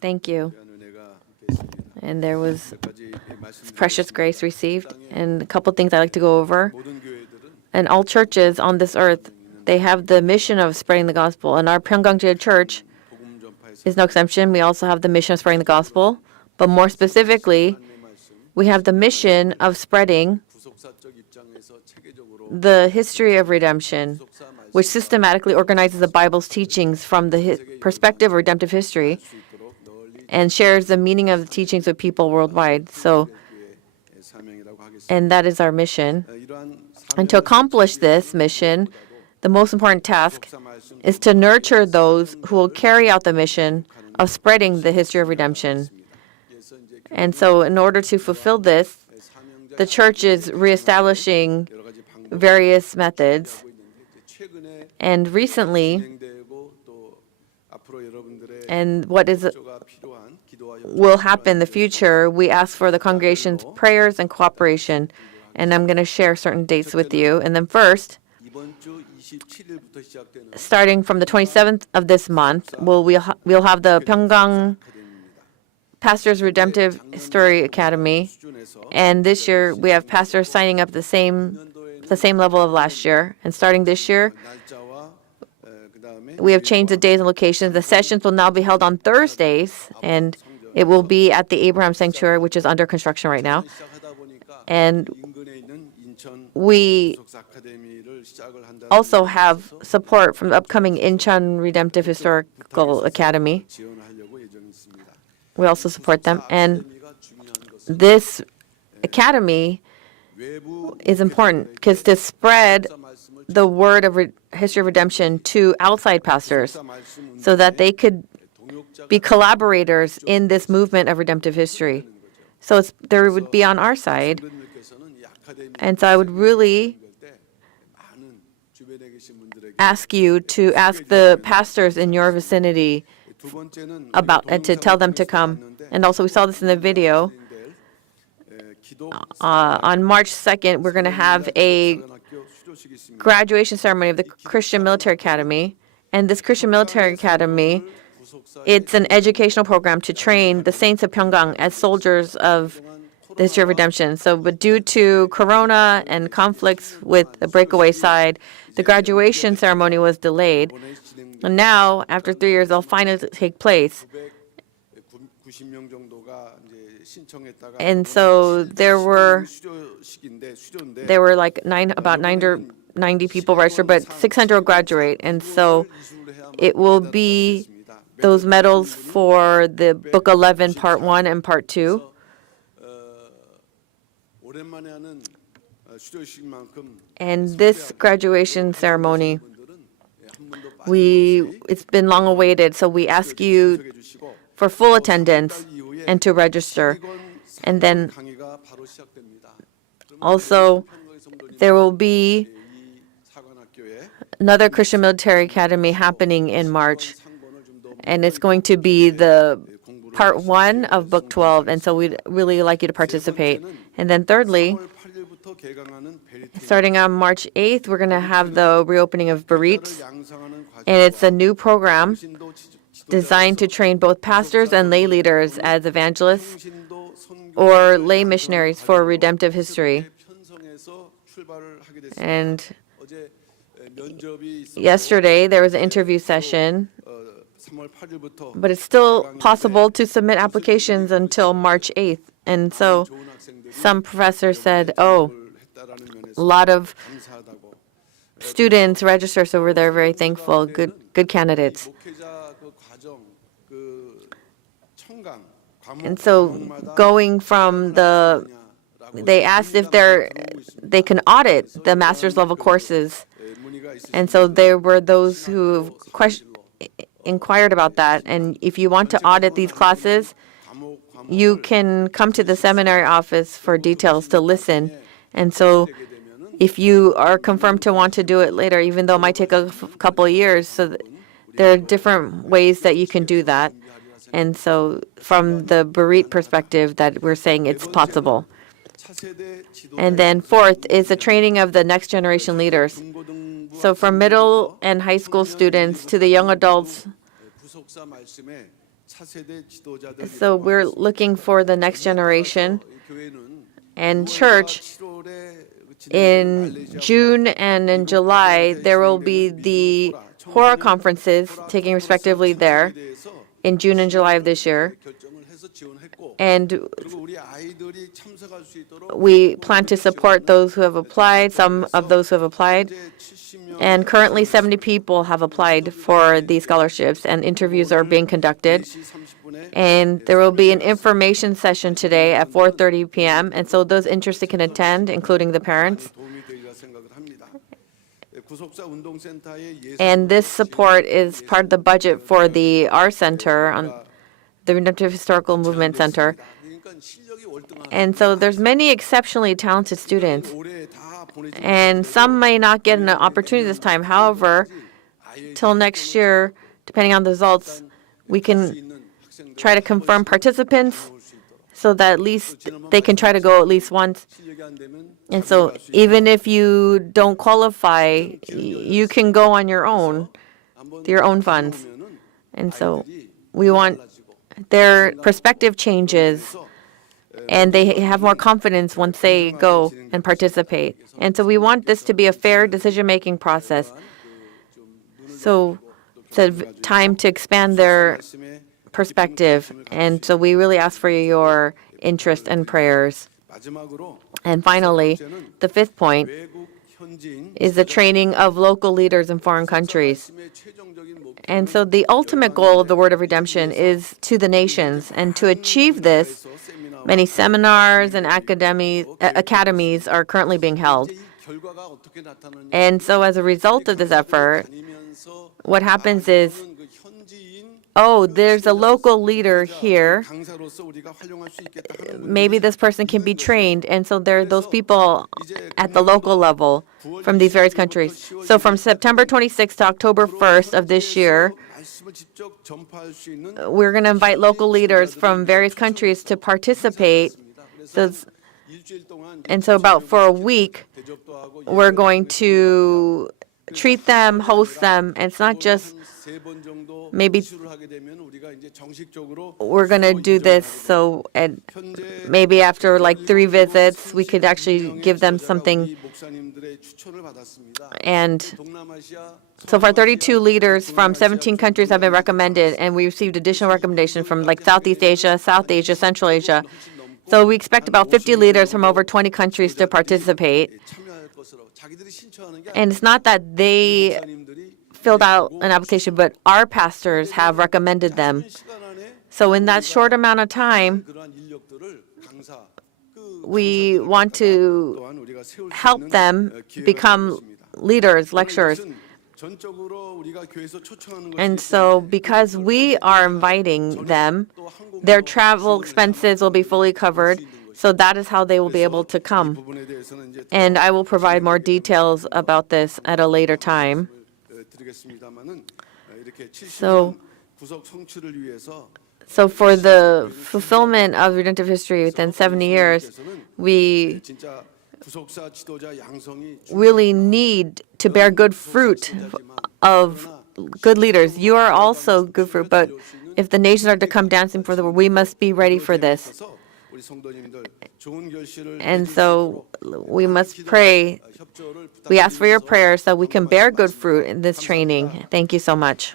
Thank you. And there was precious grace received. And a couple things I'd like to go over. And all churches on this earth, they have the mission of spreading the gospel. And our Pyungkang church is no exception. We also have the mission of spreading the gospel. But more specifically, we have the mission of spreading the history of redemption, which systematically organizes the Bible's teachings from the perspective of redemptive history and shares the meaning of the teachings with people worldwide. And that is our mission. And to accomplish this mission, the most important task is to nurture those who will carry out the mission of spreading the history of redemption. And so in order to fulfill this, the church is reestablishing various methods. And recently, and what will happen in the future, we ask for the congregation's prayers and cooperation. And I'm going to share certain dates with you. And then first, starting from the 27th of this month, we'll have the Pyungkang Pastors Redemptive History Academy. And this year, we have pastors signing up the same level of last year. And starting this year, we have changed the days and locations. The sessions will now be held on Thursdays, and it will be at the Abraham Sanctuary, which is under construction right now. And we also have support from the upcoming Incheon Redemptive Historical Academy. We also support them. And this academy is important because to spread the word of history of redemption to outside pastors so that they could be collaborators in this movement of redemptive history. So there would be on our side. And so I would really ask you to ask the pastors in your vicinity about and to tell them to come. And also we saw this in the video. On March 2nd, we're going to have a graduation ceremony of the Christian Military Academy. And this Christian Military Academy, it's an educational program to train the saints of Pyungkang as soldiers of the history of redemption. But due to Corona and conflicts with the breakaway side, the graduation ceremony was delayed. And now, after 3 years, they'll finally take place. And so there were like about 90 people registered, but 600 will graduate. And so it will be those medals for the Book 11, Part 1 and Part 2. And this graduation ceremony, it's been long awaited, so we ask you for full attendance and to register. And then also there will be another Christian Military Academy happening in March, and it's going to be the Part 1 of Book 12, and so we'd really like you to participate. And then thirdly, starting on March 8th, we're going to have the reopening of Berit, and it's a new program designed to train both pastors and lay leaders as evangelists or lay missionaries for redemptive history. And yesterday, there was an interview session, but it's still possible to submit applications until March 8th. And so some professors said, a lot of students register, so we're there very thankful, good candidates. And so going from they asked if they can audit the master's level courses. And so there were those who inquired about that. And if you want to audit these classes, you can come to the seminary office for details to listen. And so if you are confirmed to want to do it later, even though it might take a couple of years, so there are different ways that you can do that. And so from the Berit perspective, that we're saying it's possible. And then fourth is the training of the next generation leaders. So from middle and high school students to the young adults, So we're looking for the next generation. And church, in June and in July, there will be the horror conferences taking respectively there in June and July of this year. And we plan to support those who have applied, some of those who have applied. And currently 70 people have applied for these scholarships, and interviews are being conducted. And there will be an information session today at 4:30 p.m. And so those interested can attend, including the parents. And this support is part of the budget for the R Center, on the Redemptive Historical Movement Center. And so there's many exceptionally talented students. And some may not get an opportunity this time. However, till next year, depending on the results, we can try to confirm participants so that at least they can try to go at least once. And so even if you don't qualify, you can go on your own funds. And so we want their perspective changes, and they have more confidence once they go and participate. And so we want this to be a fair decision-making process. So it's a time to expand their perspective. And so we really ask for your interest and prayers. And finally, the fifth point is the training of local leaders in foreign countries. And so the ultimate goal of the Word of Redemption is to the nations. And to achieve this, many seminars and academies are currently being held. And so as a result of this effort, what happens is, there's a local leader here. Maybe this person can be trained. And so there are those people at the local level from these various countries. So from September 26th to October 1st of this year, we're going to invite local leaders from various countries to participate. And so about for a week, we're going to treat them, host them. And it's not just maybe we're going to do this so maybe after like 3 visits, we could actually give them something. And so far, 32 leaders from 17 countries have been recommended, and we received additional recommendations from like Southeast Asia, South Asia, Central Asia. So we expect about 50 leaders from over 20 countries to participate. And it's not that they filled out an application, but our pastors have recommended them. So in that short amount of time, we want to help them become leaders, lecturers. And so because we are inviting them, their travel expenses will be fully covered. So that is how they will be able to come. And I will provide more details about this at a later time. So for the fulfillment of redemptive history within 70 years, we really need to bear good fruit of good leaders. You are also good fruit, but if the nations are to come dancing for the world, we must be ready for this. And so we must pray. We ask for your prayers so we can bear good fruit in this training. Thank you so much.